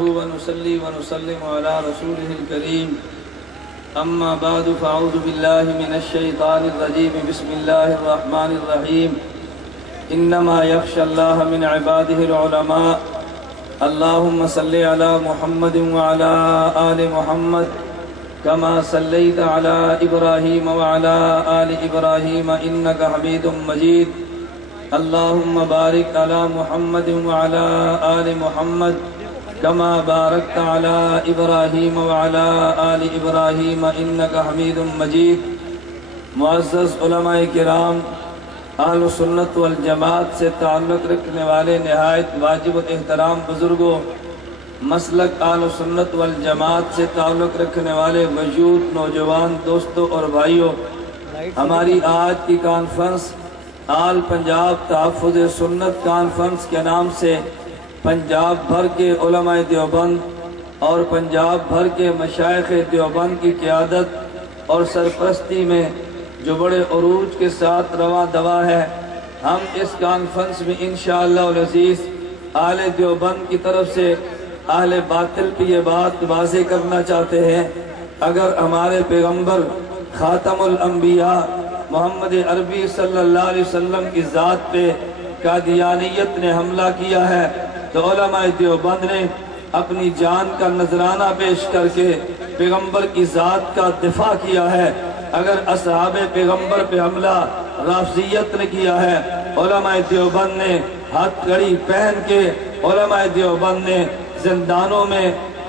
نحمده ونصلي ونسلم على رسوله الكريم أما بعد فأعوذ بالله من الشيطان الرجيم بسم الله الرحمن الرحيم إنما يخشى الله من عباده العلماء اللهم صل على محمد وعلى آل محمد كما صليت على إبراهيم وعلى آل إبراهيم إنك حميد مجيد اللهم بارك على محمد وعلى آل محمد كما باركت على إبراهيم وعلى آل إبراهيم إنك حميد مجيد۔ معزز علماء کرام، اہل سنت والجماعت سے تعلق رکھنے والے نہایت واجب احترام بزرگوں، مسلک اہل سنت والجماعت سے تعلق رکھنے والے وجود نوجوان دوستوں اور بھائیوں، ہماری آج کی کانفرنس آل پنجاب تحفظ سنت کانفرنس کے نام سے پنجاب بھر کے علماء دیوبند اور پنجاب بھر کے مشائخ دیوبند کی قیادت اور سرپرستی میں جو بڑے عروج کے ساتھ رواں دوا ہے، ہم اس کانفرنس میں انشاءاللہ العزیز اہل دیوبند کی طرف سے اہل باطل پہ یہ بات واضح کرنا چاہتے ہیں، اگر ہمارے پیغمبر خاتم الانبیاء محمد عربی صلی اللہ علیہ وسلم کی ذات پہ قادیانیت نے حملہ کیا ہے تو علماء دیوبند نے اپنی جان کا نذرانہ پیش کر کے پیغمبر کی ذات کا دفاع کیا ہے۔ اگر اصحاب پیغمبر پہ حملہ رافضیت نے کیا ہے، علماء دیوبند نے ہتھ کڑی پہن کے، علماء دیوبند نے زندانوں میں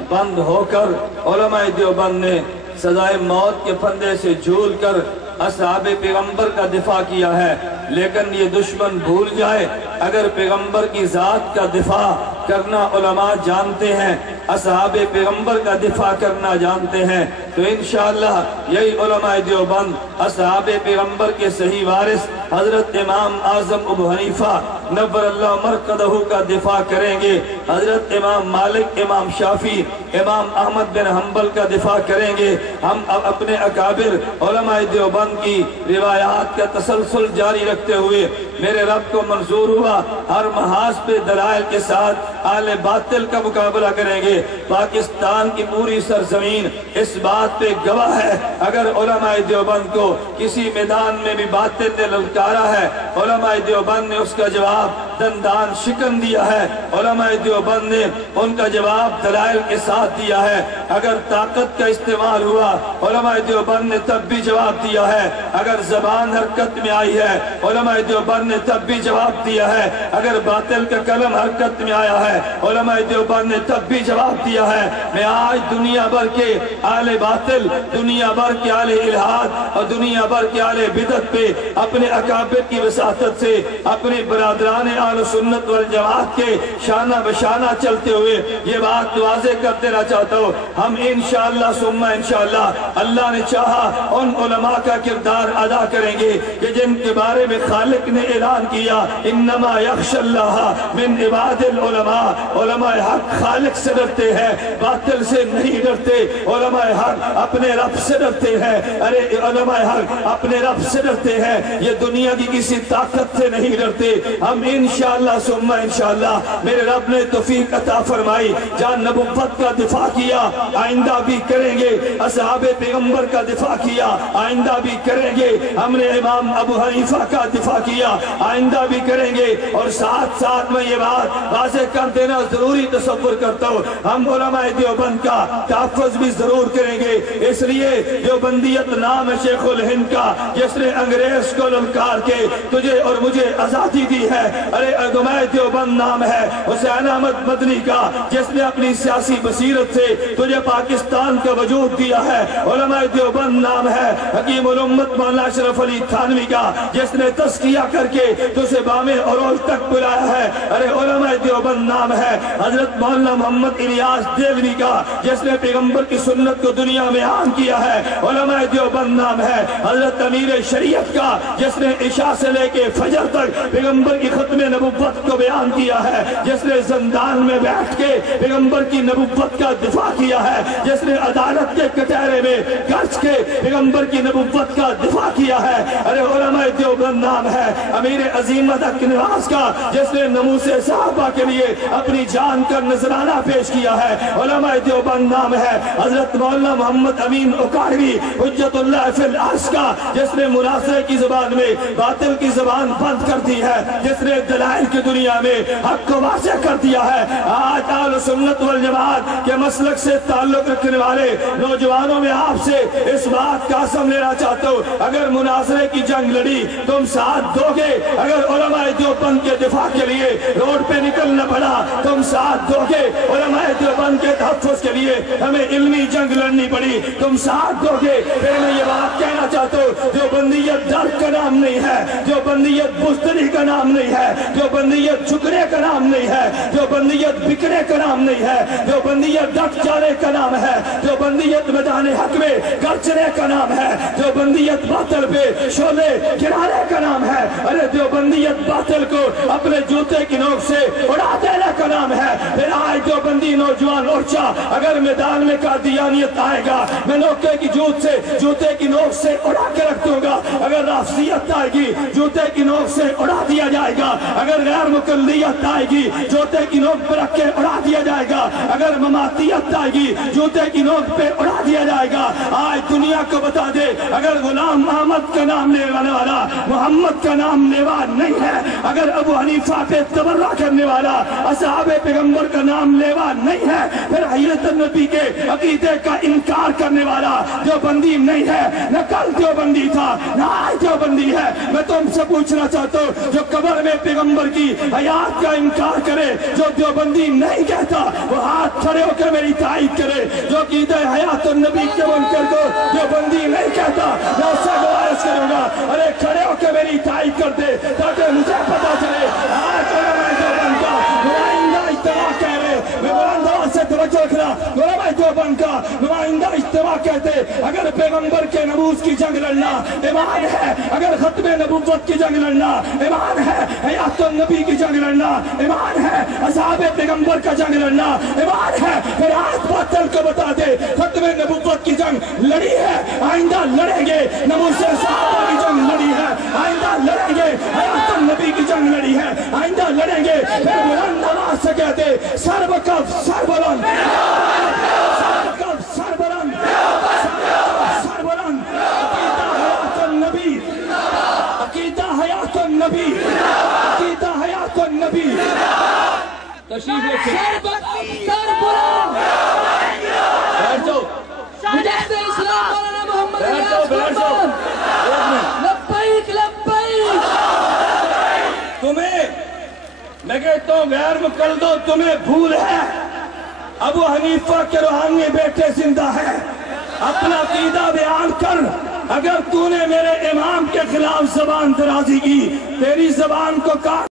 بند ہو کر، علماء دیوبند نے سزائے موت کے پھندے سے جھول کر اصحاب پیغمبر کا دفاع کیا ہے، لیکن یہ دشمن بھول جائے اگر پیغمبر کی ذات کا دفاع کرنا علماء جانتے ہیں، اصحاب پیغمبر کا دفاع کرنا جانتے ہیں، تو انشاءاللہ یہی علماء دیوبند اصحاب پیغمبر کے صحیح وارث حضرت امام اعظم ابو حنیفہ نور اللہ مرقدہ کا دفاع کریں گے، حضرت امام مالک، امام شافعی، امام احمد بن حنبل کا دفاع کریں گے۔ ہم اپنے اکابر علماء دیوبند کی روایات کا تسلسل جاری رکھتے ہوئے میرے رب کو منظور ہوا ہر محاذ پہ دلائل کے ساتھ اہل باطل کا مقابلہ کریں گے۔ پاکستان کی پوری سرزمین اس بات پہ گواہ ہے، اگر علماء دیوبند کو کسی میدان میں بھی باطل نے للکارا ہے، علماء دیوبند نے اس کا جواب دندان شکن دیا ہے، علماء دیوبند نے ان کا جواب دلائل کے ساتھ دیا ہے۔ اگر طاقت کا استعمال ہوا، علماء دیوبند نے تب بھی جواب دیا ہے۔ اگر زبان حرکت میں آئی ہے، علماء دیوبند نے تب بھی جواب دیا ہے۔ اگر باطل کا قلم حرکت میں آیا ہے، علماء دیوبند نے تب بھی جواب دیا ہے۔ میں آج دنیا بھر کے اہل باطل، دنیا بھر کے اہل الہاد اور دنیا بھر کے اہل بدعت پہ اپنے اکابر کی وساطت سے اپنے برادران اہل سنت والجماعت کے شانہ بشانہ چلتے ہوئے یہ بات واضح کر دینا چاہتا ہوں، ہم انشاءاللہ ثم انشاءاللہ اللہ نے چاہا ان علماء کا کردار ادا کریں گے کہ جن کے بارے میں خالق نے اعلان کیا انما یخشی اللہ من عباد العلماء، علماء حق خالق سے ڈرتے ہیں، باطل سے نہیں ڈرتے، علماء حق اپنے رب سے ڈرتے ہیں، ارے علماء حق اپنے رب سے ڈرتے ہیں، یہ دنیا کی کسی طاقت سے نہیں ڈرتے۔ ہم انشاءاللہ ثم انشاءاللہ میرے رب نے توفیق عطا فرمائی، جان نبوت کا دفاع کیا، آئندہ بھی کریں گے، اصحاب پیغمبر کا دفاع کیا، آئندہ بھی کریں گے، ہم نے امام ابو حنیفہ کا دفاع کیا، آئندہ بھی کریں گے، اور ساتھ ساتھ میں یہ بات واضح کر دینا ضروری تصور کرتا ہوں، ہم علماء دیوبند کا تحفظ بھی ضرور کریں گے، اس لیے دیوبندیت نام ہے شیخ الہند کا، جس نے انگریز کو للکار کے تجھے اور مجھے آزادی دی ہے۔ ارے علماء دیوبند نام ہے حسین احمد مدنی کا، جس نے اپنی سیاسی بصیرت سے تجھے پاکستان کا وجود دیا ہے۔ علماء دیوبند نام ہے حکیم الامت مولانا اشرف علی تھانوی کا، جس نے تزکیہ کر کے تجھے بام عروج تک بلایا ہے۔ ارے علماء دیوبند نام ہے حضرت مولانا محمد الیاس دیلوی کا، جس نے پیغمبر کی سنت کو دنیا میں عام کیا ہے۔ علماء دیوبند نام ہے حضرت امیر شریعت کا، جس نے عشاء سے لے کے فجر تک پیغمبر کی ختم نبوت کو بیان کیا ہے، جس نے زندان میں بیٹھ کے پیغمبر کی نبوت کا دفاع کیا ہے، جس نے عدالت کے کٹہرے میں گرج کے پیغمبر کی نبوت کا دفاع کیا ہے۔ ارے علماء دیوبند نام ہے امیر عظیم حق نواز کا، جس نے ناموس صحابہ کے لیے اپنی جان کا نذرانہ پیش کیا ہے۔ علماء دیوبند نام ہے حضرت مولانا محمد امین اکاڑوی حجت اللہ فی العرش کا، جس نے مناظرے کی زبان میں باطل کی زبان بند کر دی ہے، جس نے دلائل کی دنیا میں حق کو واضح کر دیا ہے۔ آج اہل سنت والجماعت کے مسلک سے تعلق رکھنے والے نوجوانوں میں آپ سے اس بات کا قسم لینا چاہتا ہوں، اگر مناظرے کی جنگ لڑی تم ساتھ دو گے، اگر علماء دیوبند کے دفاع کے لیے روڈ پہ نکلنا پڑا تم ساتھ دو گے، علماء دیوبند کے تحفظ کے لیے ہمیں علمی جنگ لڑنی پڑی تم ساتھ دو گے۔ پھر میں یہ بات کہنا چاہتا ہوں، دیوبندیت ڈر کا نام نہیں ہے، دیوبندیت بزدلی کا نام نہیں ہے، دیوبندیت جھکنے کا نام نہیں ہے، دیوبندیت بکنے کا نام نہیں ہے، دیوبندیت ڈٹ جانے کا نام ہے، دیوبندیت میدان حق میں گرجنے کا نام ہے، دیوبندیت باطل پہ شعلے گرانے کا نام ہے۔ ارے دیوبندیت باطل کو اپنے جوتے کی نوک سے اڑا دینے کا نام ہے۔ پھر آج دیوبندی نوجوان اورچہ اگر میدان میں قادیانیت آئے گا میں نوکے کی جوتے کی نوک سے اڑا کے رکھ دوں گا، اگر رافضیت آئے گی جوتے کی نوک سے اڑا دیا جائے گا، اگر غیر مقلدیت آئے گی جوتے کی نوک پر رکھ کے اڑا دیا جائے گا، اگر مماتیت آئے گی جوتے کی نوک پہ اڑا دیا جائے گا۔ آج دنیا کو بتا دے اگر غلام محمد کا نام لینے والا محمد کا نام لیوا نہیں ہے، اگر ابو حنیفہ پہ تبرہ کرنے والا اصحاب پیغمبر کا نام لیوا نہیں ہے، پھر حضرت نبی کے عقیدے کا انکار کرنے والا دیوبندی نہیں ہے۔ نہ کل دیوبندی تھا نہ آج دیوبندی ہے۔ میں تم سے پوچھنا چاہتا ہوں، جو قبر میں پیغمبر کی حیات کا انکار کرے جو دیوبندی نہیں کہتا وہ ہاتھ کھڑے ہو کے میری تائید کرے۔ جو عقیدہ حیات النبی کے منکر کو دیوبندی نہیں کہتا میں اس سے گزارش کروں گا، ارے کھڑے ہو کے میری تائید کر دے تاکہ مجھے پتا چلے آج علماء دیوبند کا نمائندہ اجتماع کہہ رہے۔ میں بلند آواز سے توجہ رکھنا، علماء دیوبند کا نمائندہ اجتماع کہتے اگر پیغمبر کے ناموس کی جنگ لڑنا ایمان ہے، اگر ختم نبوت کی جنگ لڑنا ایمان ہے، حیات النبی کی جنگ لڑنا ایمان ہے، اصحاب پیغمبر کا جنگ لڑنا ایمان ہے، پھر آج باطل کو بتا دے ختم نبوت کی جنگ لڑی ہے، آئندہ لڑیں گے، ناموس صحابہ کی جنگ لڑی ہے، آئندہ لڑیں گے، حیات النبی کی جنگ لڑی ہے، آئندہ لڑیں گے۔ پھر بلند آواز سے کہتے سر بکف سر بلند، سر بکف سر بلند، سر بلند، عقیدہ حیات النبی، عقیدہ حیات النبی، عقیدہ حیات النبی۔ تشریف رکھیں، سر بلند، سر بلند، بیٹھ جاؤ، مجدد اسلام مولانا محمد بیٹھ جاؤ، بیٹھ جاؤ۔ لبیک لبیک۔ تمہیں میں کہتا ہوں غیر مقلدو تمہیں بھول ہے، ابو حنیفہ کے روحانی بیٹے زندہ ہے، اپنا عقیدہ بیان کر۔ اگر تو نے میرے امام کے خلاف زبان درازی کی تیری زبان کو کاٹ